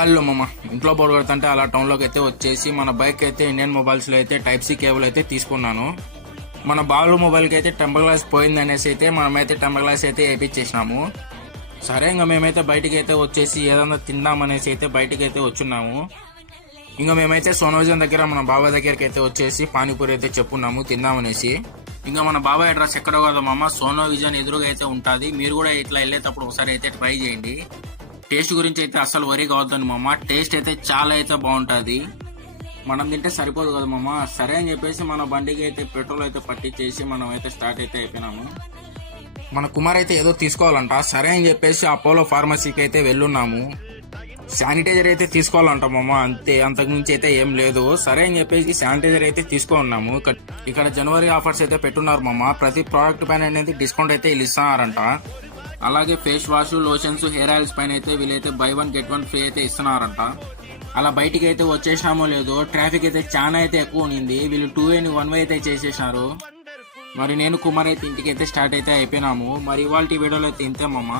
Hello మామ, ఇంట్లో board కొడుతుంటే అలా టౌన్లోకి అయితే వచ్చేసి మన బైక్ అయితే ఇండియన్ మొబైల్స్లో అయితే టైప్ సి కేబుల్ అయితే తీసుకున్నాను. మన బాలు మొబైల్కి అయితే టెంపర్ గ్లాస్ పోయింది అనేసి అయితే మనమైతే టెంపర్ గ్లాస్ అయితే వేయించేసినాము. సరే ఇంకా మేమైతే బయటికి అయితే వచ్చేసి ఏదన్నా తిందామనేసి అయితే బయటికి అయితే వచ్చున్నాము. ఇంకా మేమైతే సోనోజన్ దగ్గర మన బాబాయ్ దగ్గరికి అయితే వచ్చేసి పానీపూరి అయితే చెప్పున్నాము తిందామనేసి. ఇంకా మన బాబాయ్ అడ్రస్ ఎక్కడో కదా మామ, సోనో విజన్ ఎదురుగా అయితే ఉంటుంది. మీరు కూడా ఇట్లా వెళ్ళేటప్పుడు ఒకసారి అయితే ట్రై చేయండి. టేస్ట్ గురించి అయితే అస్సలు వరీ కావద్దండి మామ, టేస్ట్ అయితే చాలా అయితే బాగుంటుంది. మనం తింటే సరిపోదు కదా మామ. సరే అని చెప్పేసి మన బండికి అయితే పెట్రోల్ అయితే పట్టించేసి మనం అయితే స్టార్ట్ అయితే అయిపోయినాము. మన కుమార్ అయితే ఏదో తీసుకోవాలంట. సరే అని చెప్పేసి అపోలో ఫార్మసీకి అయితే వెళ్ళున్నాము. శానిటైజర్ అయితే తీసుకోవాలంట మామ, అంతే, అంతకుమించి అయితే ఏం లేదు. సరే అని చెప్పేసి శానిటైజర్ అయితే తీసుకున్నాము. ఇక్కడ జనవరి ఆఫర్స్ అయితే పెట్టున్నారు మామ. ప్రతి ప్రోడక్ట్ పైన అనేది డిస్కౌంట్ అయితే వీళ్ళు ఇస్తున్నారంట. అలాగే face wash, lotions, hair oils పైన అయితే వీళ్ళైతే బై 1 get 1 ఫ్రీ అయితే ఇస్తున్నారంట. అలా బయటికి అయితే వచ్చేసినామో లేదో, ట్రాఫిక్ అయితే చాలా అయితే ఎక్కువ ఉంది. వీళ్ళు 2way 1 way అయితే చేసేసినారు. మరి నేను కుమార్ అయితే ఇంటికి అయితే స్టార్ట్ అయితే అయిపోయినాము. మరి ఇవాళ వీడియోలో అయితే ఇంతే మామ.